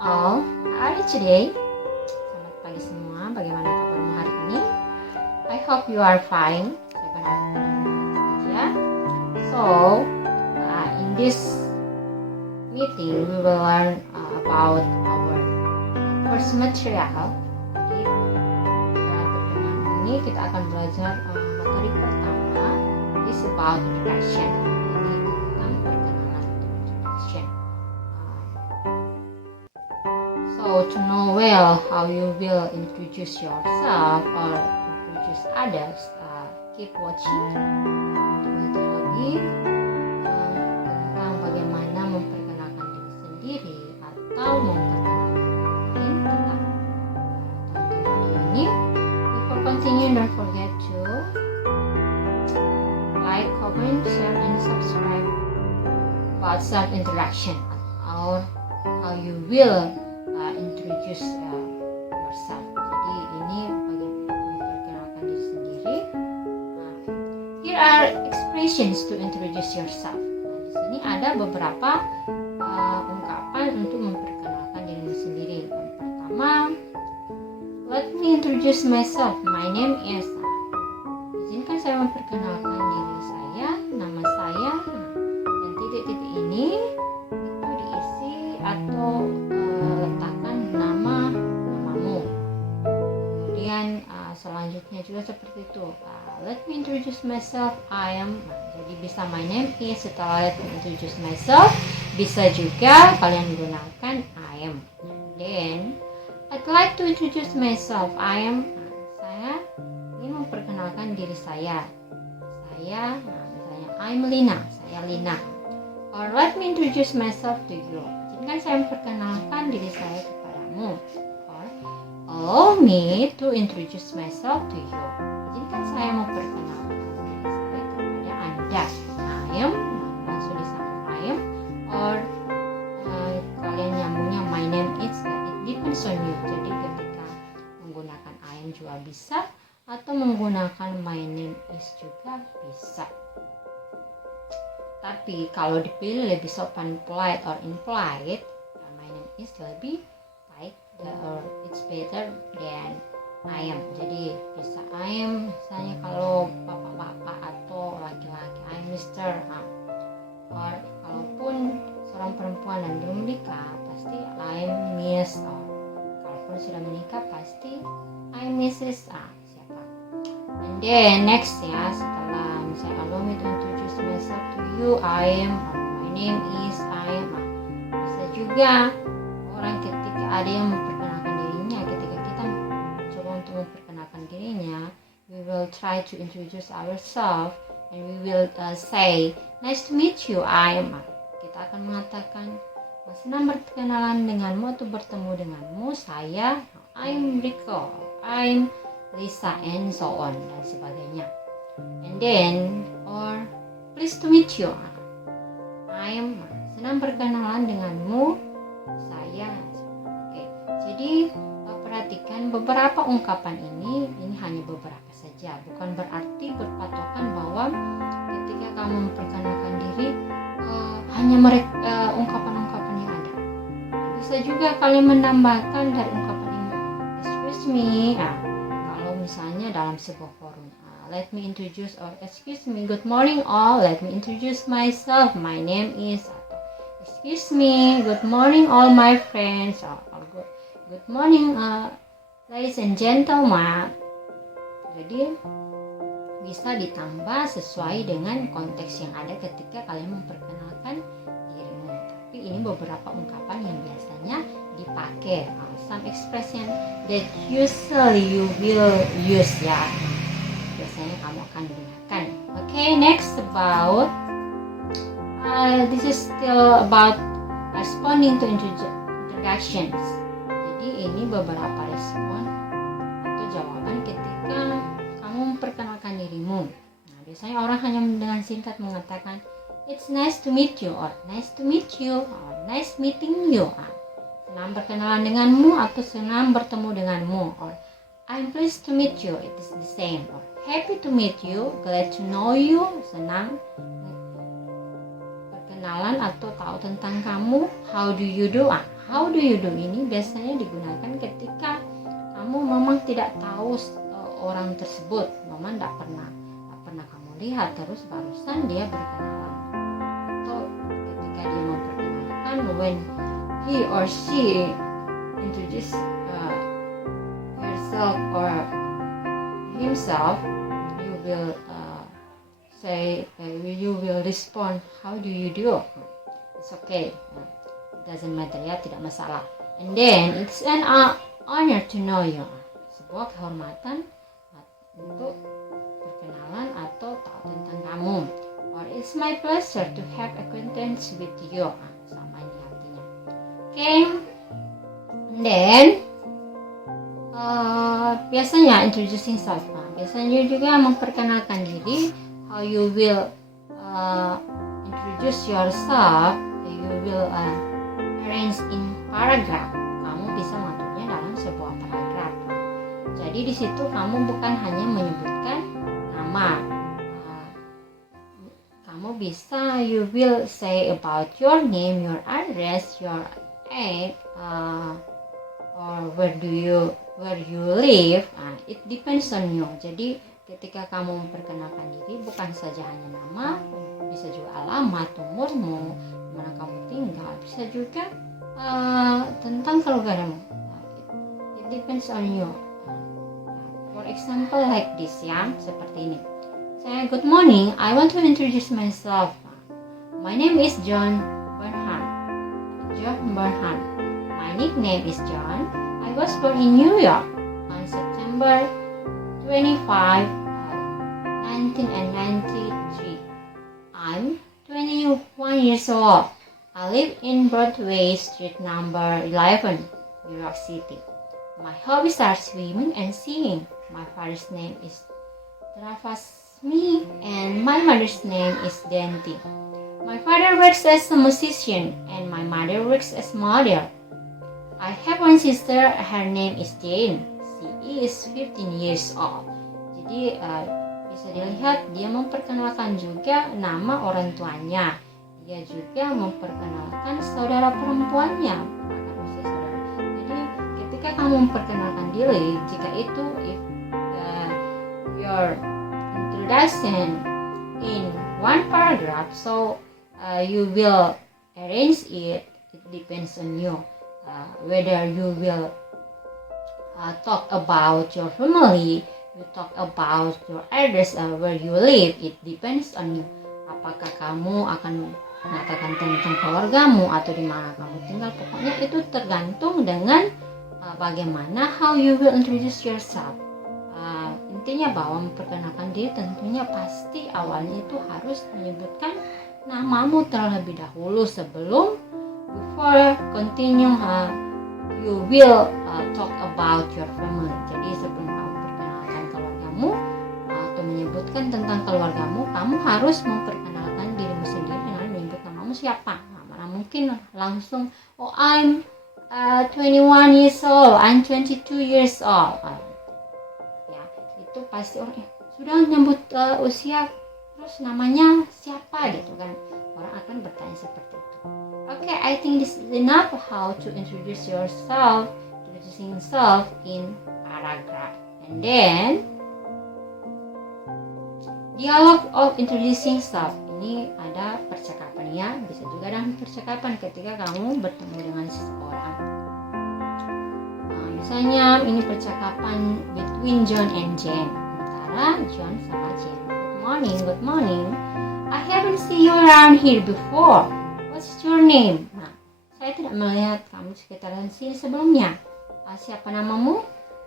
all, how are you today? Selamat pagi semua, bagaimana kabarmu hari ini? I hope you are fine. Saya berharap saja. So, in this meeting, we will learn about our first material. Jadi, dalam pertemuan ini kita akan belajar materi pertama, is about introduction. Jadi, tentang perkenalan introduction. So to know well how you will introduce yourself or introduce others, keep watching untuk mengetahui lagi tentang bagaimana memperkenalkan diri sendiri atau memperkenalkan orang lain. Tetap tonton video ini. Before continue, don't forget to like, comment, share, and subscribe about self-introduction or how you will introduce yourself. Jadi ini bagaimana memperkenalkan diri sendiri. Here are expressions to introduce yourself. Di sini ada beberapa ungkapan untuk memperkenalkan diri sendiri. Yang pertama, let me introduce myself. My name is. Izinkan saya memperkenalkan diri saya. Nama saya. Dan titik-titik ini itu diisi atau selanjutnya juga seperti itu. Let me introduce myself. I am. Jadi bisa my name is setelah let me introduce myself. Bisa juga kalian gunakan I am. Then I'd like to introduce myself. I am. Saya ingin memperkenalkan diri saya. Saya, misalnya I'm Lina. Saya Lina. Or let me introduce myself to you. Izinkan saya memperkenalkan diri saya kepadamu. Allow me to introduce myself to you. Izinkan saya memperkenalkan diri saya kepada Anda. I am, langsung disambung I am, or kalian nyambungnya my name is. It depends on you. Jadi ketika menggunakan I am juga bisa, atau menggunakan my name is juga bisa. Tapi kalau dipilih lebih sopan polite or impolite, my name is lebih baik. Or it's better than I am. Jadi bisa I am, misalnya kalau bapak-bapak atau laki-laki I'm Mr. Or kalaupun seorang perempuan dan belum menikah pasti I'm Miss. Or kalaupun sudah menikah pasti I'm Mrs. Siapa. And then next ya, setelah misalnya allow me to introduce myself to you, I am, my name is, I am. Bisa juga orang ketika ada yang memperkenalkan dirinya, ketika kita coba untuk memperkenalkan dirinya, we will try to introduce ourselves and we will say nice to meet you, I'm. Kita akan mengatakan senang berkenalan denganmu atau bertemu denganmu, saya I'm Rico, I'm Lisa, and so on dan sebagainya. And then or pleased to meet you, I'm senang berkenalan denganmu, saya. Oke, jadi perhatikan beberapa ungkapan ini hanya beberapa saja, bukan berarti berpatokan bahwa ketika kamu memperkenalkan diri hanya ungkapan-ungkapan yang ada. Bisa juga kalian menambahkan dari ungkapan ini, excuse me. Kalau misalnya dalam sebuah forum, let me introduce, or excuse me, good morning all, let me introduce myself, my name is. Excuse me, good morning all my friends. Good morning ladies and gentlemen. Jadi bisa ditambah sesuai dengan konteks yang ada ketika kalian memperkenalkan dirimu. Tapi ini beberapa ungkapan yang biasanya dipakai. Some expression that usually you will use ya. Biasanya kamu akan gunakan. Okay, next about this is still about responding to introductions. Jadi ini beberapa respon atau jawaban ketika kamu memperkenalkan dirimu. Nah, biasanya orang hanya dengan singkat mengatakan it's nice to meet you, or nice to meet you, or nice meeting you. Senang berkenalan denganmu atau senang bertemu denganmu, or I'm pleased to meet you, it is the same, or happy to meet you, glad to know you, senang berkenalan atau tahu tentang kamu, how do you do, how do you do ini biasanya digunakan ketika kamu memang tidak tahu orang tersebut, memang tidak pernah kamu lihat, terus barusan dia berkenalan, atau ketika dia memperkenalkan, when he or she introduce herself or himself, you will you will respond, how do you do? It's okay, it doesn't matter ya, tidak masalah. And then it's an honor to know you, sebuah kehormatan untuk berkenalan atau tahu tentang kamu. Or it's my pleasure to have acquaintance with you, sama ini artinya. Okay, and then biasanya introducing self, biasanya juga memperkenalkan diri. How you will introduce yourself, you will arrange in paragraph. Kamu bisa mengaturnya dalam sebuah paragraf. Jadi di situ kamu bukan hanya menyebutkan nama. Kamu bisa, you will say about your name, your address, your age, or where you live. It depends on you. Jadi ketika kamu memperkenalkan diri, bukan saja hanya nama, bisa juga alamat, umurmu, mana kamu tinggal, bisa juga tentang keluargamu. It depends on you. For example, like this ya, seperti ini. Saya, good morning, I want to introduce myself. My name is John Burnham. My nickname is John. I was born in New York on September 25, 1993. I'm 21 years old. I live in Broadway Street number 11, New York City. My hobbies are swimming and singing. My father's name is Travasmi and my mother's name is Denti. My father works as a musician and my mother works as a model. I have one sister, her name is Jane. She is 15 years old. Jadi bisa dilihat dia memperkenalkan juga nama orang tuanya. Dia juga memperkenalkan saudara perempuannya. Jadi ketika kamu memperkenalkan diri, jika itu your introduction in one paragraph, so you will arrange it. It depends on you. Whether you will talk about your family, you talk about your address, where you live, it depends on you. Apakah kamu akan mengatakan tentang keluargamu atau di mana kamu tinggal, pokoknya itu tergantung dengan bagaimana how you will introduce yourself. Intinya bahwa memperkenalkan diri tentunya pasti awalnya itu harus menyebutkan namamu terlebih dahulu sebelum before continue you will talk about your family. Jadi sebelum kamu perkenalkan keluargamu atau menyebutkan tentang keluargamu, kamu harus memperkenalkan dirimu sendiri dengan menyebut namamu siapa. Mana mungkin langsung I'm 21 years old, I'm 22 years old. Ya, itu pasti orang sudah nyebut usia terus namanya siapa gitu kan. Orang akan bertanya seperti itu. Okay, I think this is enough how to introduce yourself, introducing yourself in paragraph. And then, dialogue of introducing self. Ini ada percakapannya, bisa juga dalam percakapan ketika kamu bertemu dengan seseorang. Misalnya ini percakapan between John and Jane, antara John sama Jane. Good morning. I haven't seen you around here before. What's your name? Nah, saya tidak melihat kamu di sekitaran sini sebelumnya. Siapa namamu?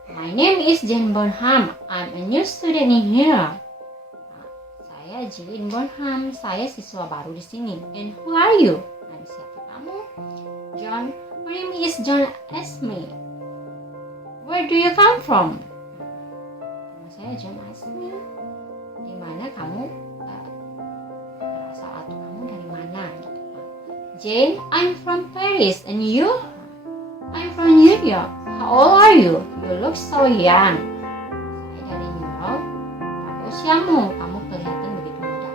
My name is Jane Burnham. I'm a new student in here. Nah, saya Jane Burnham. Saya siswa baru di sini. And who are you? Dan siapa kamu? John. My name is John Esme. Where do you come from? Nama saya John Esme. Di mana kamu berasal atau kamu dari mana? Jane, I'm from Paris, and you? I'm from New York. How old are you? You look so young. Saya dari New York. Berapa usiamu? Kamu kelihatan begitu muda.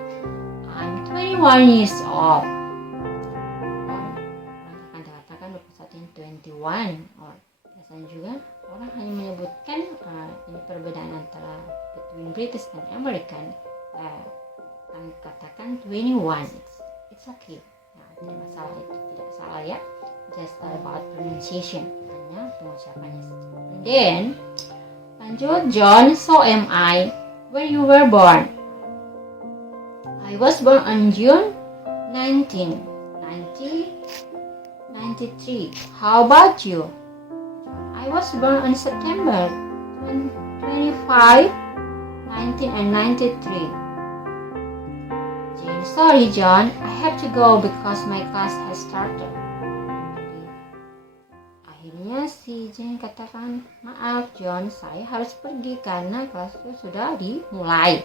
I'm 21 years old. Orang akan dikatakan 21 dan one, or biasanya juga orang hanya menyebutkan ini perbedaan antara between British and American. Kami katakan 21. It's okay. Nah, tidak masalah, itu tidak salah ya. Just about pronunciation, hanya pengucapannya saja. And then lanjut, John, so am I. When you were born? I was born on June 19, 1993. How about you? I was born on September 25, 1993. Jane, sorry John, I have to go because my class has started. Akhirnya si Jane katakan, maaf John, saya harus pergi karena kelasku sudah dimulai.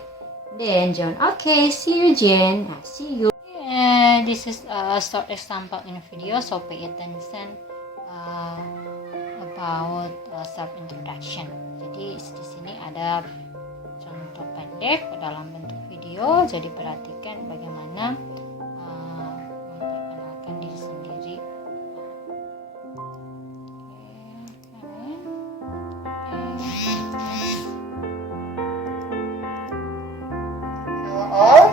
Then John, okay, see you Jane. See you. Yeah, this is a short example in video, so pay attention about self introduction. Jadi di sini ada contoh pendek dalam bentuk video. Jadi perhatikan bagaimana memperkenalkan diri sendiri. All,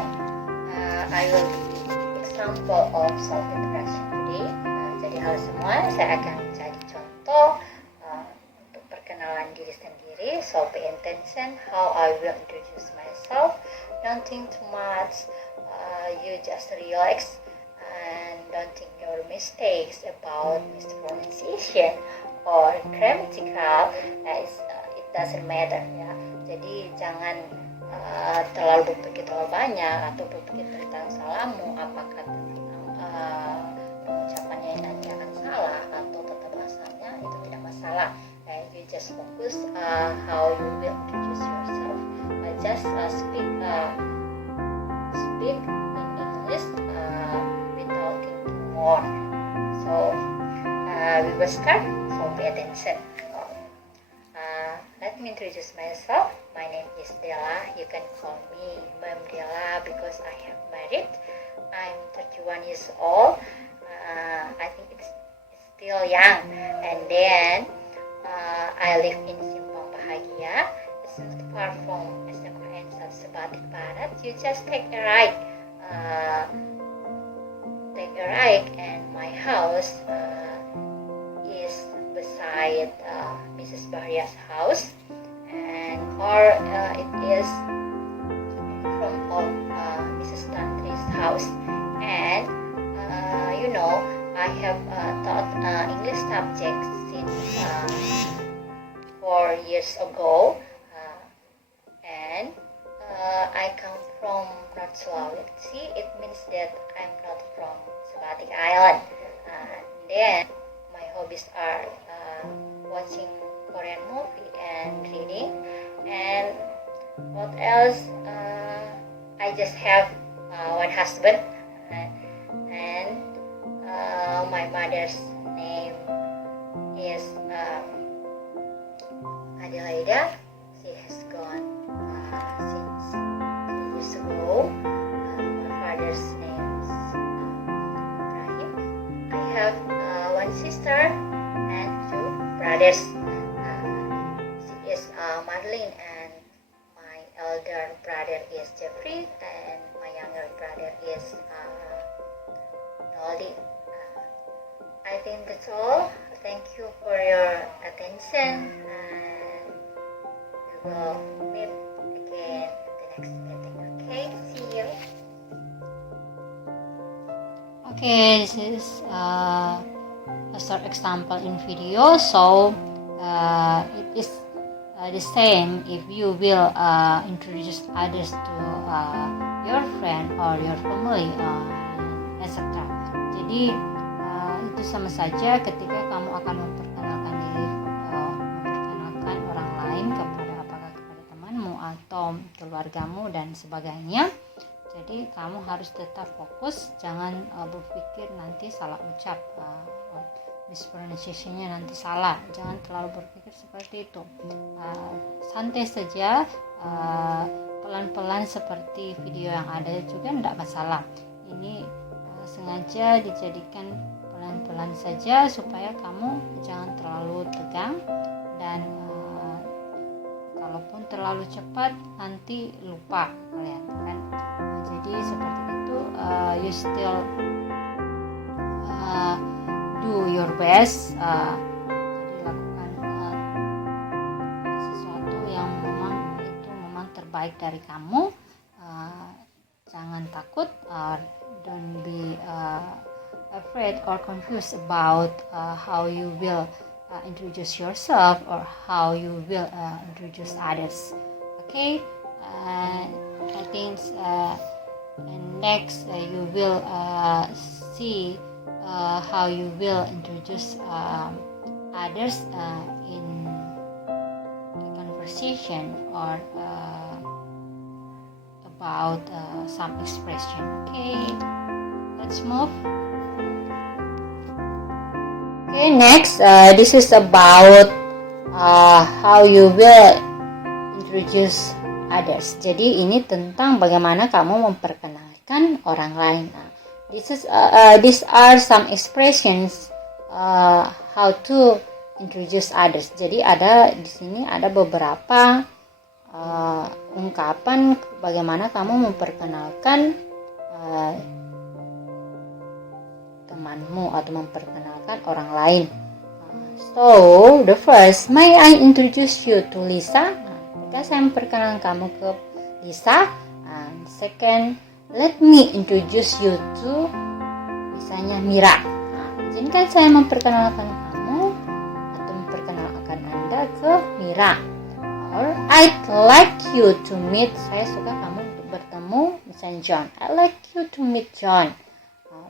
I will give example of self-introduction today. Jadi halo semua, saya akan mencari contoh untuk perkenalan diri sendiri. So pay attention how I will introduce myself. Don't think too much. You just relax and don't think your mistakes about mispronunciation or grammatical. It doesn't matter ya. Jadi jangan terlalu berpikir terlalu banyak atau berpikir tentang salahmu, apakah pengucapannya nanti akan salah atau tetap asalnya, itu tidak masalah. And you just focus how you will introduce yourself. Just speak in English without thinking more. So we will start. So pay attention. Let me introduce myself. My name is Della. You can call me Mom Della because I am married. I'm 31 years old. I think it's still young. And then I live in Simpang Bahagia. It's not far from SMKN Sebatik Barat. You just take a ride. And my house is beside Mrs. Bahria's house. Or it is from Mrs. Tantri's house. And I have taught English subjects since 4 years ago. And I come from North Sulawesi. It means that I'm not from Sebatik Island. Then my hobbies are watching Korean movie and reading. And what else? I just have one husband, and my mother's name is Adelaida. She has gone since 2 years ago. My father's name is Ibrahim. I have one sister and 2 brothers. Marlene, and my elder brother is Jeffrey, and my younger brother is Nolly. I think that's all. Thank you for your attention, and we will meet again at the next meeting. Okay, see you. Okay, this is a short example in video. So it is the same if you will introduce others to your friend or your family, etc. Jadi itu sama saja ketika kamu akan memperkenalkan orang lain apakah kepada temanmu atau keluargamu dan sebagainya. Jadi kamu harus tetap fokus, jangan berpikir nanti salah ucap, mispronunciation-nya nanti salah. Jangan terlalu berpikir seperti itu. Santai saja, pelan-pelan seperti video yang ada juga tidak masalah. Ini sengaja dijadikan pelan-pelan saja supaya kamu jangan terlalu tegang, dan kalaupun terlalu cepat nanti lupa kalian kan. Jadi seperti itu, you still do your best. Jadi lakukan sesuatu yang memang terbaik dari kamu. Jangan takut, don't be afraid or confused about how you will introduce yourself or how you will introduce others. Okay, I think next you will see how you will introduce others in the conversation or about some expression. Okay, let's move. Okay, next, this is about how you will introduce others. Jadi ini tentang bagaimana kamu memperkenalkan orang lain. These are some expressions how to introduce others. Jadi di sini ada beberapa ungkapan bagaimana kamu memperkenalkan temanmu atau memperkenalkan orang lain. So the first, may I introduce you to Lisa? Saya memperkenalkan kamu ke Lisa. And second, let me introduce you to misalnya Mira. Izinkan saya memperkenalkan kamu atau memperkenalkan Anda ke Mira. Or I'd like you to meet, saya suka kamu untuk bertemu misalnya John. I'd like you to meet John.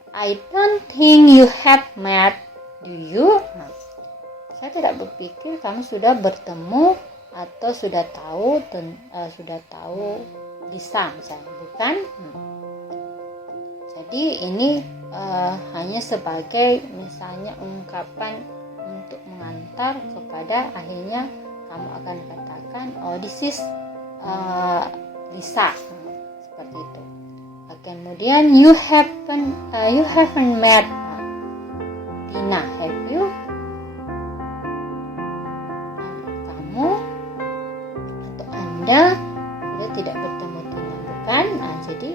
I don't think you have met, do you? Saya tidak berpikir kamu sudah bertemu atau sudah tahu Lisa misalnya, bukan? Jadi ini hanya sebagai misalnya ungkapan untuk mengantar kepada akhirnya kamu akan katakan, oh this is Lisa, seperti itu. Kemudian you haven't met Tina, have you? Kamu atau Anda sudah tidak bertemu Tina, bukan? Jadi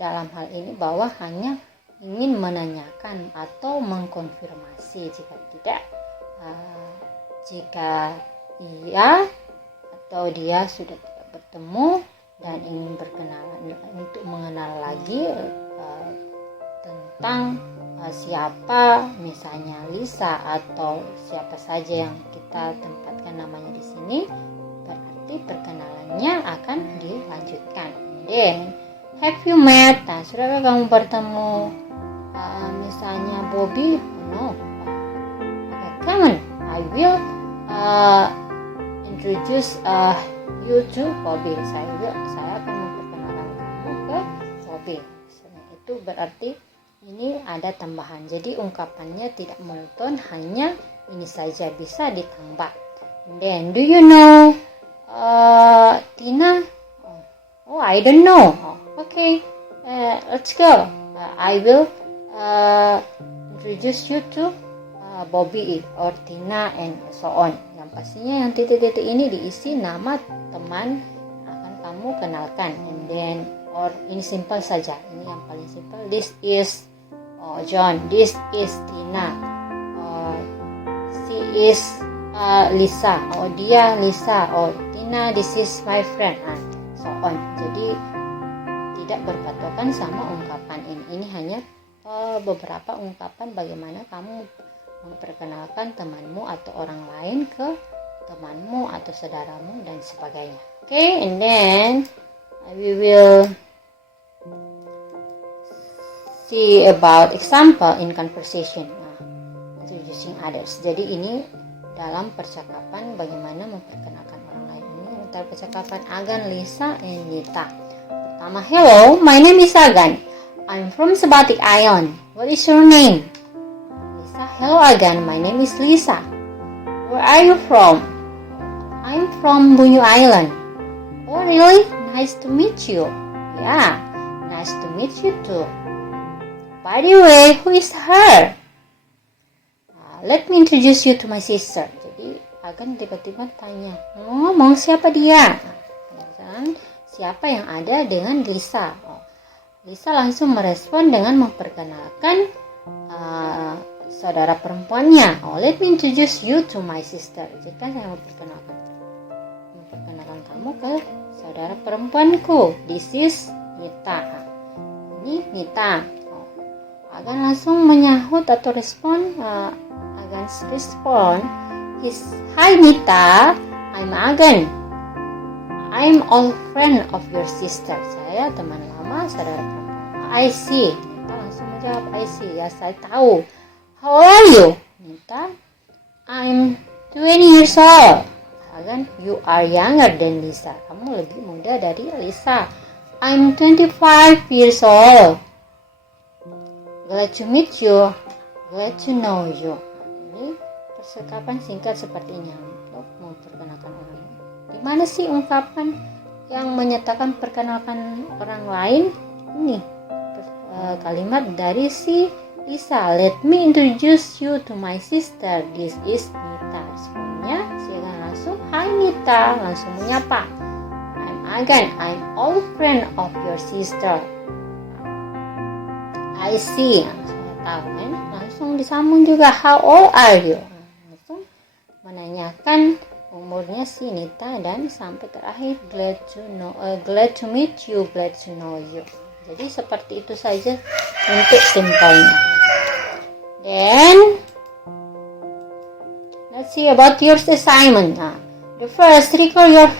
dalam hal ini bahwa hanya ingin menanyakan atau mengkonfirmasi. Jika tidak, jika iya atau dia sudah tidak bertemu dan ingin berkenalan untuk mengenal lagi tentang siapa misalnya Lisa atau siapa saja yang kita tempatkan namanya di sini, berarti perkenalannya akan dilanjutkan. Then, have you met? Nah, sudahkah kamu bertemu misalnya Bobby? No. Okay, come on, I will introduce you to Bobby. Saya akan memperkenalkan kamu ke Bobby. Itu berarti ini ada tambahan. Jadi ungkapannya tidak monoton, hanya ini saja, bisa ditambah. Then, do you know Tina? Oh, I don't know. Okay, let's go. I will introduce you to Bobby or Tina and so on. Yang pastinya yang titik-titik ini diisi nama teman akan kamu kenalkan. And then, or ini simple saja. Ini yang paling simple. This is John. This is Tina. She is Lisa. Oh, dia Lisa. Oh, Tina. This is my friend. So on. Jadi tidak berpatokan sama ungkapan ini. Ini hanya beberapa ungkapan bagaimana kamu memperkenalkan temanmu atau orang lain ke temanmu atau saudaramu dan sebagainya. Okay, and then we will see about example in conversation. Introducing others. Jadi ini dalam percakapan bagaimana memperkenalkan orang lain. Ini antara percakapan Agan, Lisa, and Nita. Pertama, hello, my name is Agan. I'm from Sebatik Island. What is your name? Hello again, my name is Lisa. Where are you from? I'm from Bunyu Island. Oh really? Nice to meet you. Yeah, nice to meet you too. By the way, who is her? Let me introduce you to my sister. Jadi Agan tiba-tiba tanya, ngomong siapa dia? Siapa yang ada dengan Lisa? Lisa langsung merespon dengan memperkenalkan saudara perempuannya. Let me introduce you to my sister. Jika saya memperkenalkan kamu ke saudara perempuanku. This is Nita. Ini Nita. Agan langsung menyahut atau respon. Agan's respon is, "Hi Nita, I'm Agan. I'm old friend of your sister." Saya teman lama saudara perempuan. I see. Nita langsung menjawab, I see. Ya, saya tahu. How are you? Nita, I'm 20 years old. Agan, you are younger than Lisa. Kamu lebih muda dari Lisa. I'm 25 years old. Glad to meet you. Glad to know you. Ini percakapan singkat seperti ini untuk memperkenalkan orang. Di mana sih ungkapan yang menyatakan perkenalkan orang lain? Ini kalimat dari si Lisa. Let me introduce you to my sister. This is Nita. Responnya si Agan langsung, "Hi Nita," langsung menyapa. "I'm Agan. I'm old friend of your sister." I see. Saya tahu kan. Langsung disambung juga, "How old are you?" Langsung menanyakan umurnya si Nita dan sampai terakhir, glad to meet you, glad to know you. Jadi seperti itu saja untuk simpelnya. Then let's see about your assignment. The first, record your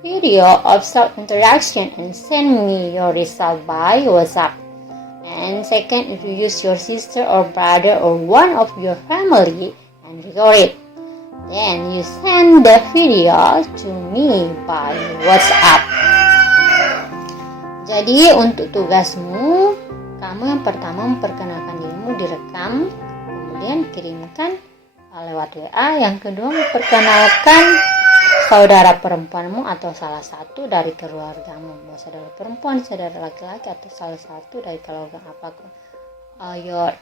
video of self-introduction and send me your result by WhatsApp. And second, introduce your sister or brother or one of your family and record it. Then you send the video to me by WhatsApp. Jadi untuk tugasmu, kamu yang pertama memperkenalkan dirimu, direkam, kemudian kirimkan lewat WA. Yang kedua, memperkenalkan saudara perempuanmu atau salah satu dari keluargamu, mau saudara perempuan, saudara laki-laki, atau salah satu dari keluarga apapun, your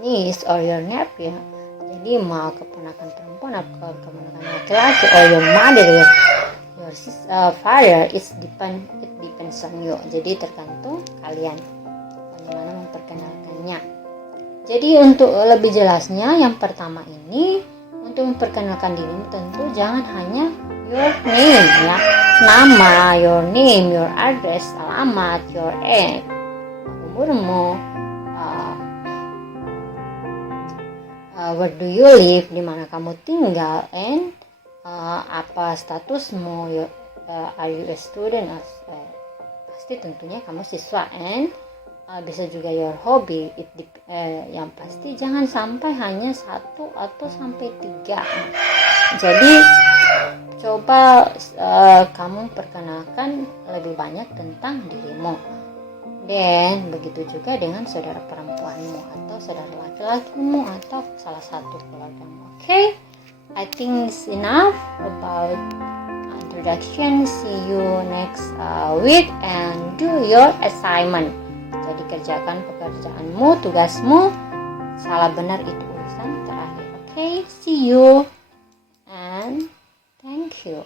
niece or your nephew. Jadi mau keponakan perempuan atau keponakan laki-laki, or your mother, your father, it depends on you. Jadi tergantung kalian bagaimana memperkenalkannya. Jadi untuk lebih jelasnya, yang pertama ini, untuk memperkenalkan dirimu tentu jangan hanya your name, ya, nama, your name, your address, alamat, your age, umurmu, where do you live, di mana kamu tinggal, and apa statusmu, are you a student, pasti tentunya kamu siswa, and bisa juga your hobby, yang pasti jangan sampai hanya 1 atau sampai 3. Jadi coba kamu perkenalkan lebih banyak tentang dirimu. Dan begitu juga dengan saudara perempuanmu atau saudara laki-lakimu atau salah satu keluargamu. Okay, I think it's enough about introduction. See you next week and do your assignment. Jadi kerjakan pekerjaanmu, tugasmu. Salah benar itu urusan terakhir. Okay, see you and thank you.